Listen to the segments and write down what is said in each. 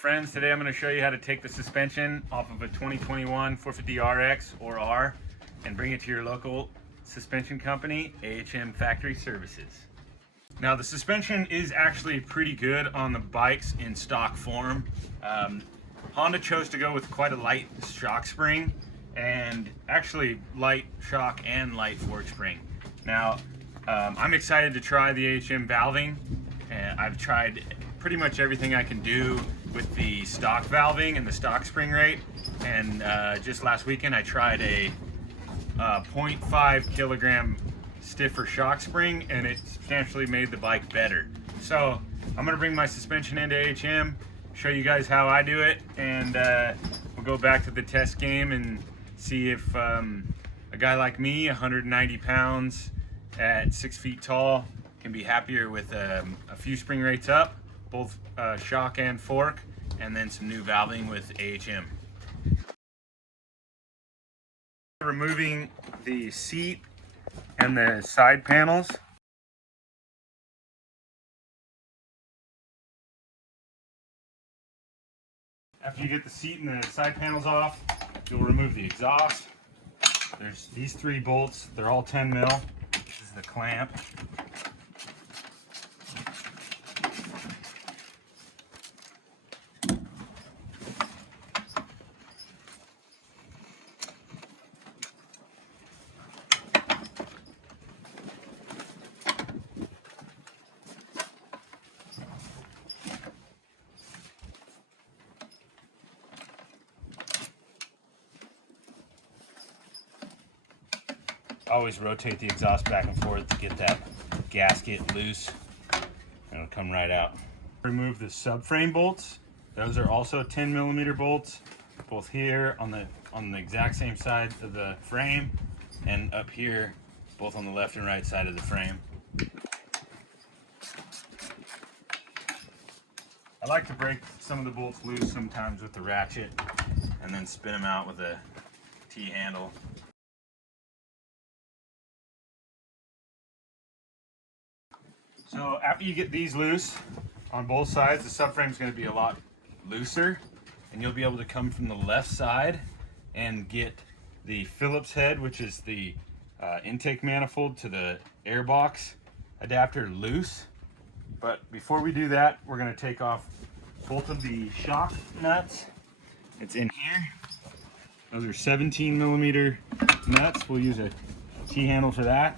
friends? Today I'm going to show you how to take the suspension off of a 2021 450 RX or R and bring it to your local suspension company, AHM Factory Services. Now the suspension is actually pretty good on the bikes in stock form. Honda chose to go with quite a light shock spring and actually light shock and light fork spring. Now I'm excited to try the AHM valving, and I've tried pretty much everything I can do with the stock valving and the stock spring rate, and just last weekend I tried a 0.5 kilogram stiffer shock spring, and it substantially made the bike better. So I'm going to bring my suspension into AHM, show you guys how I do it, and we'll go back to the test game and see if a guy like me, 190 pounds at 6 feet tall, can be happier with a few spring rates up, both shock and fork, and then some new valving with AHM. Removing the seat and the side panels. After you get the seat and the side panels off, you'll remove the exhaust. There's these 3 bolts. They're all 10 mil. This is the clamp. Always rotate the exhaust back and forth to get that gasket loose, and it'll come right out. Remove the subframe bolts. Those are also 10 millimeter bolts, both here on the exact same side of the frame, and up here, both on the left and right side of the frame. I like to break some of the bolts loose sometimes with the ratchet, and then spin them out with a T-handle. So after you get these loose on both sides, the subframe is going to be a lot looser, and you'll be able to come from the left side and get the Phillips head, which is the intake manifold to the airbox adapter, loose. But before we do that, we're going to take off both of the shock nuts. It's in here. Those are 17 millimeter nuts. We'll use a T-handle for that.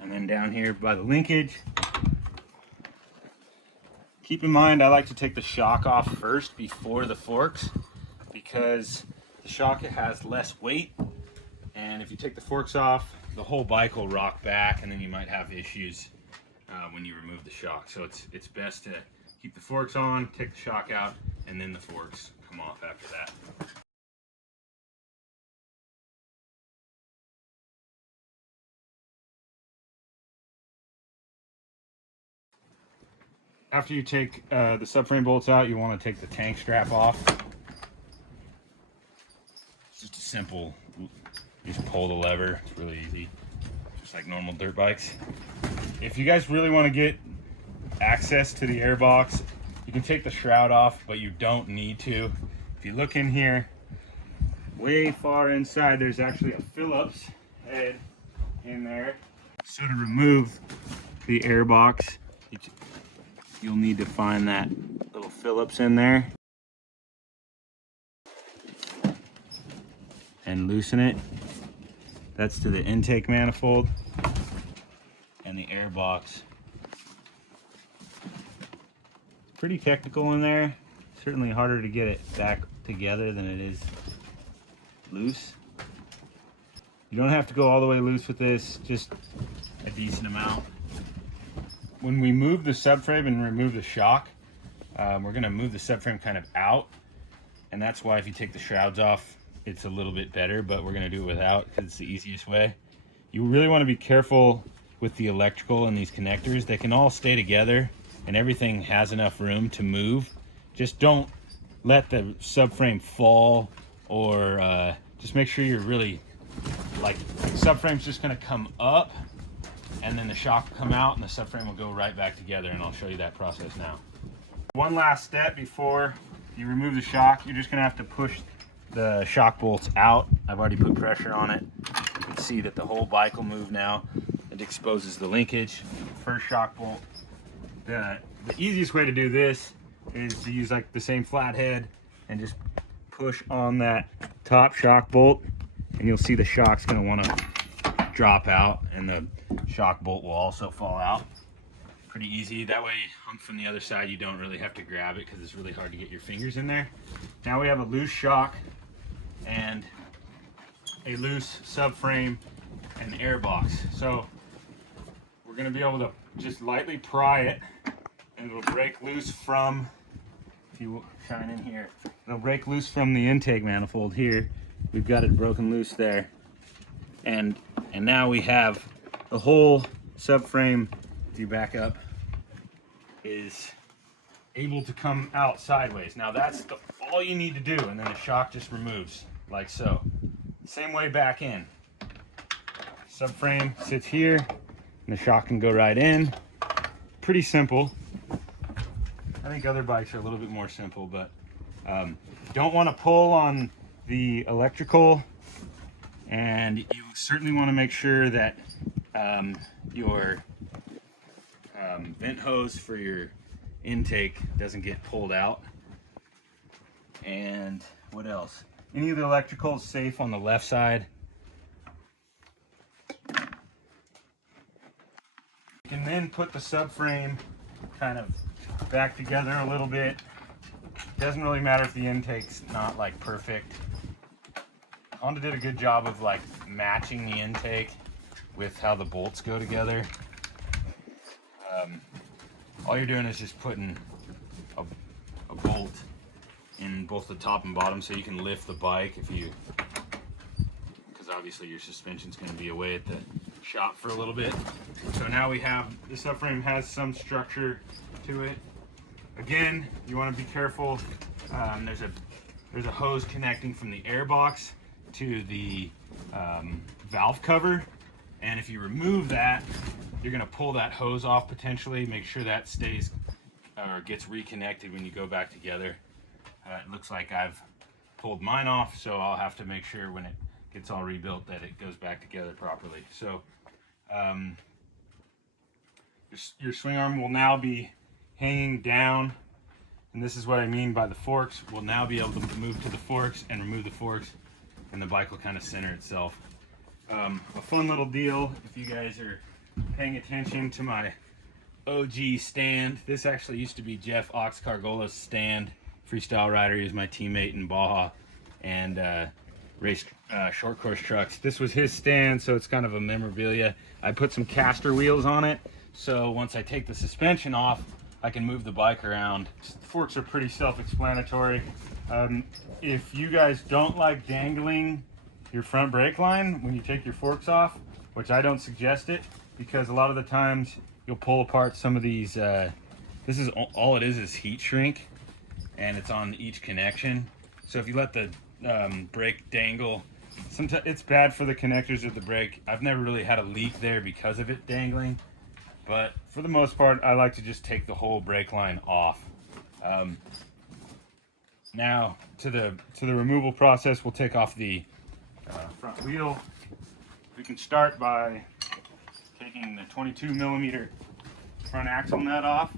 And then down here by the linkage. Keep in mind, I like to take the shock off first before the forks, because the shock has less weight, and if you take the forks off, the whole bike will rock back, and then you might have issues when you remove the shock. So it's best to keep the forks on, take the shock out, and then the forks come off after that. After you take the subframe bolts out, you want to take the tank strap off. It's just a simple, you just pull the lever. It's really easy, just like normal dirt bikes. If you guys really want to get access to the airbox, you can take the shroud off, but you don't need to. If you look in here, way far inside, there's actually a Phillips head in there. So to remove the airbox, you'll need to find that little Phillips in there and loosen it. That's to the intake manifold and the airbox. It's pretty technical in there. Certainly harder to get it back together than it is loose. You don't have to go all the way loose with this, just a decent amount. When we move the subframe and remove the shock, we're going to move the subframe kind of out, and that's why if you take the shrouds off, it's a little bit better, but we're going to do it without because it's the easiest way. You really want to be careful with the electrical and these connectors. They can all stay together, and everything has enough room to move. Just don't let the subframe fall, or just make sure you're really, like, the subframe's just going to come up and then the shock will come out and the subframe will go right back together, and I'll show you that process now. One last step before you remove the shock, you're just gonna have to push the shock bolts out. I've already put pressure on it. You can see that the whole bike will move now. It exposes the linkage. First shock bolt. The easiest way to do this is to use like the same flathead and just push on that top shock bolt, and you'll see the shock's gonna wanna drop out and the shock bolt will also fall out. Pretty easy. That way from the other side you don't really have to grab it because it's really hard to get your fingers in there. Now we have a loose shock and a loose subframe and air box. So we're going to be able to just lightly pry it and it'll break loose from, if you shine in here, it'll break loose from the intake manifold here. We've got it broken loose there. And now we have the whole subframe, if you back up, is able to come out sideways. Now that's all you need to do, and then the shock just removes like so. Same way back in. Subframe sits here and the shock can go right in. Pretty simple. I think other bikes are a little bit more simple, but don't want to pull on the electrical, and you certainly want to make sure that your vent hose for your intake doesn't get pulled out. And what else? Any of the electrical is safe on the left side. You can then put the subframe kind of back together a little bit. Doesn't really matter if the intake's not like perfect. Honda did a good job of like matching the intake with how the bolts go together. All you're doing is just putting a bolt in both the top and bottom so you can lift the bike because obviously your suspension's going to be away at the shop for a little bit. So now we have, the subframe has some structure to it. Again, you want to be careful. There's a hose connecting from the air box to the valve cover, and if you remove that, you're going to pull that hose off potentially. Make sure that stays or gets reconnected when you go back together. It looks like I've pulled mine off, so I'll have to make sure when it gets all rebuilt that it goes back together properly. So your swing arm will now be hanging down, and this is what I mean by the forks. We'll now be able to move to the forks and remove the forks, and the bike will kind of center itself. A fun little deal, if you guys are paying attention to my OG stand. This actually used to be Jeff Ox Cargola's stand. Freestyle rider. He was my teammate in Baja and raced short course trucks. This was his stand, so it's kind of a memorabilia. I put some caster wheels on it, so once I take the suspension off, I can move the bike around. The forks are pretty self-explanatory. If you guys don't like dangling your front brake line when you take your forks off, which I don't suggest it, because a lot of the times you'll pull apart some of these. This is all it is heat shrink, and it's on each connection. So if you let the brake dangle, sometimes it's bad for the connectors of the brake. I've never really had a leak there because of it dangling, but for the most part, I like to just take the whole brake line off. Now to the removal process, we'll take off the front wheel. We can start by taking the 22mm front axle nut off.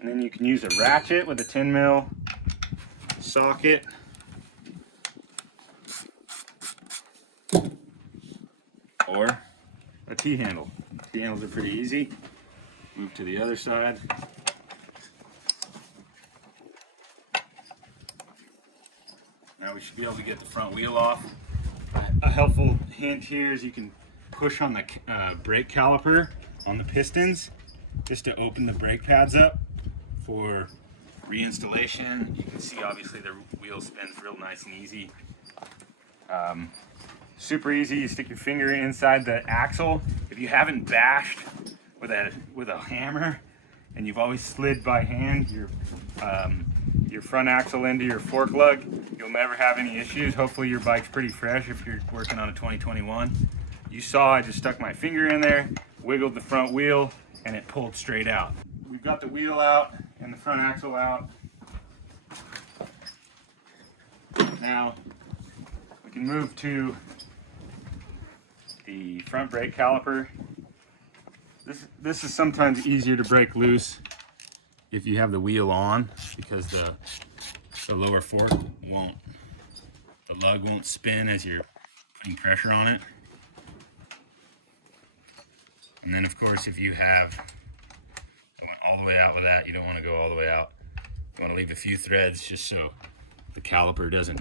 And then you can use a ratchet with a 10mm socket. Or a T-handle. T-handles are pretty easy. Move to the other side. Now we should be able to get the front wheel off. A helpful hint here is you can push on the brake caliper on the pistons just to open the brake pads up for reinstallation. You can see obviously the wheel spins real nice and easy. Super easy. You stick your finger inside the axle. If you haven't bashed with a hammer and you've always slid by hand, your your front axle into your fork lug, you'll never have any issues. Hopefully your bike's pretty fresh if you're working on a 2021. You saw I just stuck my finger in there, wiggled the front wheel, and it pulled straight out. We've got the wheel out and the front axle out. Now we can move to the front brake caliper. This is sometimes easier to break loose if you have the wheel on, because the lower fork won't, the lug won't spin as you're putting pressure on it. And then of course, if you have, I went all the way out with that, you don't want to go all the way out. You want to leave a few threads just so the caliper doesn't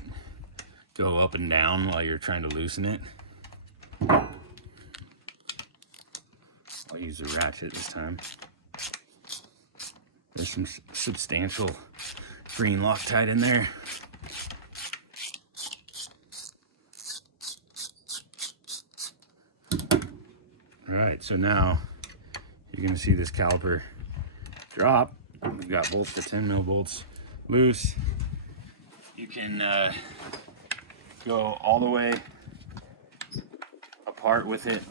go up and down while you're trying to loosen it. I'll use a ratchet this time. There's some substantial green Loctite in there. All right, so now you're gonna see this caliper drop. We've got bolts, the 10mm bolts loose. You can go all the way apart with it.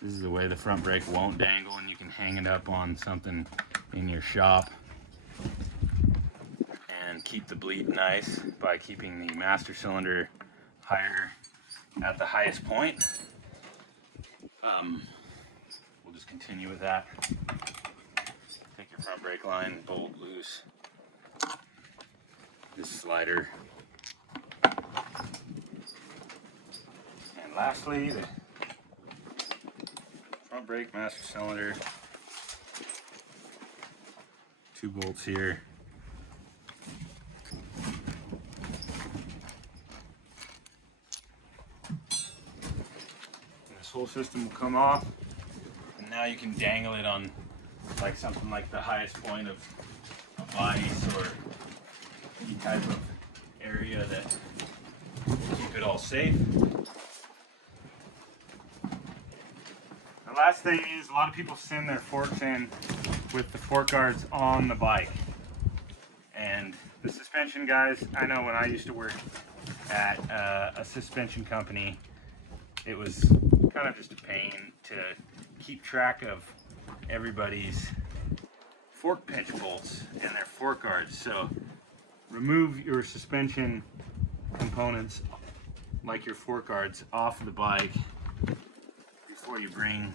This is the way the front brake won't dangle, and you can hang it up on something in your shop and keep the bleed nice by keeping the master cylinder higher at the highest point. We'll just continue with that. Take your front brake line, bolt loose this slider, and lastly the front brake master cylinder. 2 bolts here. And this whole system will come off, and now you can dangle it on like something like the highest point of a vise or any type of area that will keep it all safe. The last thing is, a lot of people send their forks in with the fork guards on the bike. And the suspension guys, I know when I used to work at a suspension company, it was kind of just a pain to keep track of everybody's fork pinch bolts and their fork guards. So remove your suspension components, like your fork guards, off of the bike before you bring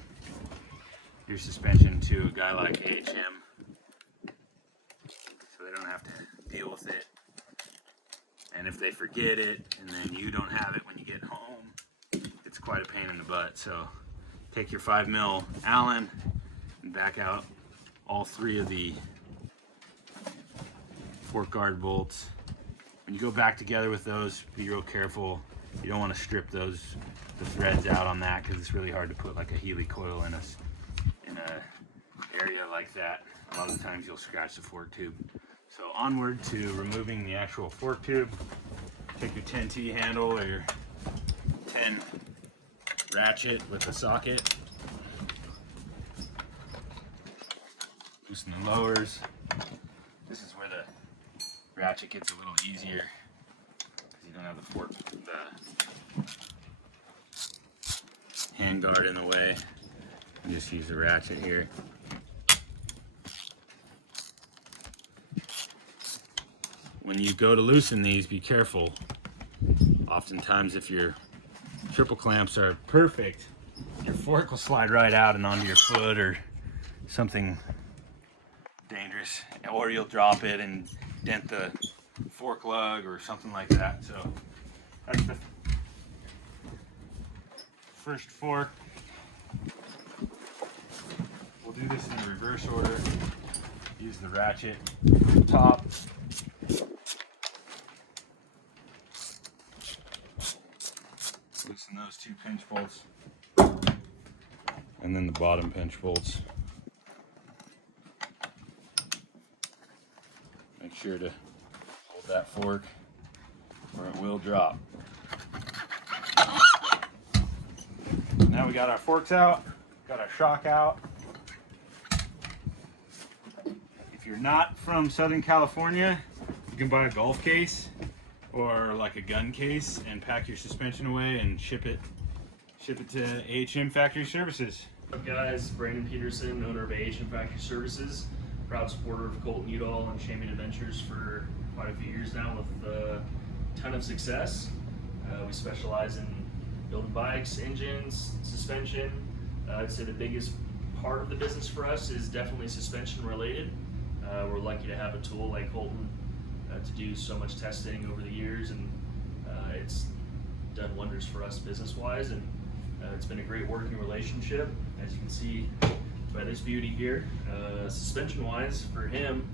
your suspension to a guy like AHM, so they don't have to deal with it. And if they forget it and then you don't have it when you get home, it's quite a pain in the butt. So take your 5mm Allen and back out all 3 of the fork guard bolts. When you go back together with those, be real careful. You don't want to strip the threads out on that, because it's really hard to put like a Healy coil in a area like that. A lot of the times you'll scratch the fork tube. So onward to removing the actual fork tube. Take your 10T handle or your 10 ratchet with a socket. Loosen the lowers. This is where the ratchet gets a little easier, because you don't have the fork, the hand guard in the way. You just use the ratchet here. When you go to loosen these, be careful. Oftentimes, if your triple clamps are perfect, your fork will slide right out and onto your foot or something dangerous, or you'll drop it and dent the fork lug or something like that. So that's the first fork. We'll do this in reverse order. Use the ratchet top. Loosen those 2 pinch bolts, and then the bottom pinch bolts. Make sure to hold that fork or it will drop. Now we got our forks out, got our shock out. If you're not from Southern California, You can buy a golf case or like a gun case and pack your suspension away and ship it to AHM Factory Services. What's up guys, Brandon Peterson, owner of AHM Factory Services, proud supporter of Colton Udall and Champion Adventures for quite a few years now with a ton of success. We specialize in building bikes, engines, suspension. I'd say the biggest part of the business for us is definitely suspension related. We're lucky to have a tool like Colton to do so much testing over the years, and it's done wonders for us business-wise, and it's been a great working relationship. As you can see by this beauty here, suspension-wise for him,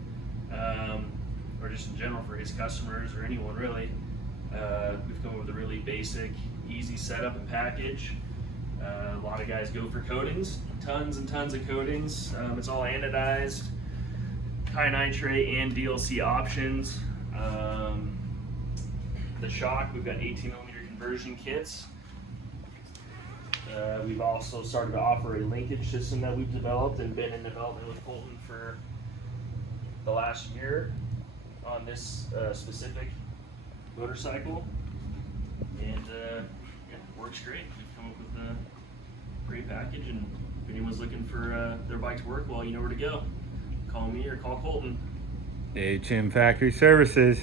or just in general for his customers or anyone really, we've come up with a really basic, easy setup and package. A lot of guys go for coatings, tons and tons of coatings. It's all anodized, high nitrate and DLC options. The shock, we've got 18mm conversion kits. We've also started to offer a linkage system that we've developed and been in development with Colton for the last year on this specific motorcycle, and it works great. We've come up with a great package, and if anyone's looking for their bike to work, well, you know where to go. Call me or call Colton. AHM Factory Services.